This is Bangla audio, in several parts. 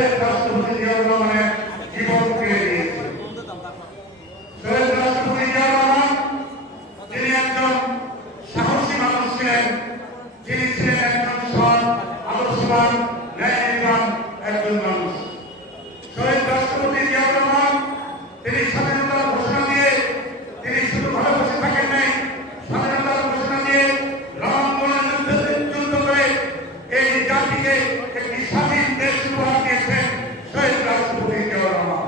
শহীদ রাষ্ট্রপতি জিয়াউর রহমানের জীবন ফিরে দিয়েছে। শহীদ রাষ্ট্রপতি জিয়াউর রহমান তিনি একজন সাহসী মানুষ ছিলেন, যিনি ছিলেন একজন সৎ, আদর্শবান, ন্যায়নির্বাণ একজন মানুষ। শহীদ রাষ্ট্রপতি জিয়াউর রহমান তিনি স্বাধীনতার ঘোষণা দিয়ে তিনি শুধু ঘরে বসে থাকেন নাই, স্বাধীনতার ঘোষণা দিয়ে রণাঙ্গনে যুদ্ধ করে এই জাতিকে একটি স্বাধীন দেশ উপহার দিয়েছেন শহীদ রাষ্ট্রপতি জিয়াউর রহমান।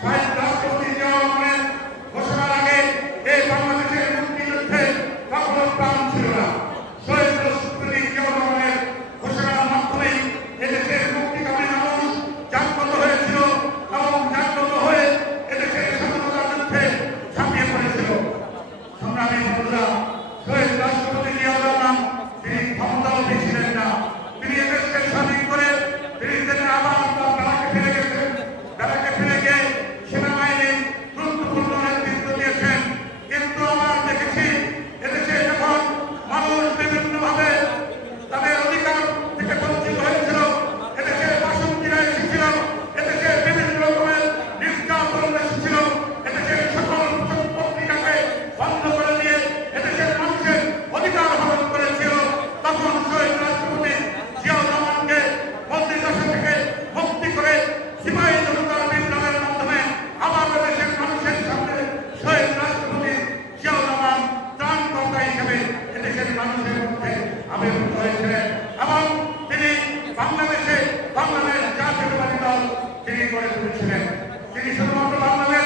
শহীদ রাষ্ট্রপতি জিয়াউর রহমানের ঘোষণার আগে এই বাংলাদেশের মুক্তিযুদ্ধে কারো প্রাণ ছিল না। শহীদ রাষ্ট্রপতি জিয়াউর রহমানের ঘোষণার মাধ্যমেই এদেশের মুক্তিকামী মানুষ জাগ্রত হয়েছিল এবং জাগ্রত হয়ে এদেশের স্বাধীনতা যুদ্ধে ঝাঁপিয়ে পড়েছিল। সংগ্রামী বন্ধুরা, শহীদ রাষ্ট্রপতি জিয়াউর রহমান তিনি ক্ষমতালোভী ছিলেন না। তিনি এদেশকে স্বাধীন করে তিনি আবার বেড়াকে ফিরে গেছেন। বেড়াকে ফিরে গিয়ে সেনাবাহিনীর গুরুত্বপূর্ণ নেতৃত্ব দিয়েছেন। কিন্তু আমরা দেখেছি এদেশে যখন মানুষ বিভিন্নভাবে তাদের অধিকার থেকে বঞ্চিত হয়েছিল, এদেশের বাসন্তীরা এসেছিল, এদেশের বিভিন্ন রকমের নির্যাতন এসেছিল, এদেশের সকল পত্রিকাকে বন্ধ করে দিয়ে এদেশের মানুষের অধিকার হরণ করেছিল, তখন শহীদ রাষ্ট্রপতি জিয়াউর রহমানকে বন্দিদশা থেকে মুক্তি করে সিপাহী জনতার বিপ্লবের মাধ্যমে আবার দেশের মানুষের সামনে শহীদ রাষ্ট্রপতি জিয়াউর রহমান ত্রাণকর্তা হিসেবে এদেশের মানুষের মধ্যে আবির্ভূত হয়েছিলেন এবং তিনি বাংলাদেশ জাতীয়তাবাদী দল তিনি গড়ে তুলেছিলেন। তিনি শুধুমাত্র বাংলাদেশ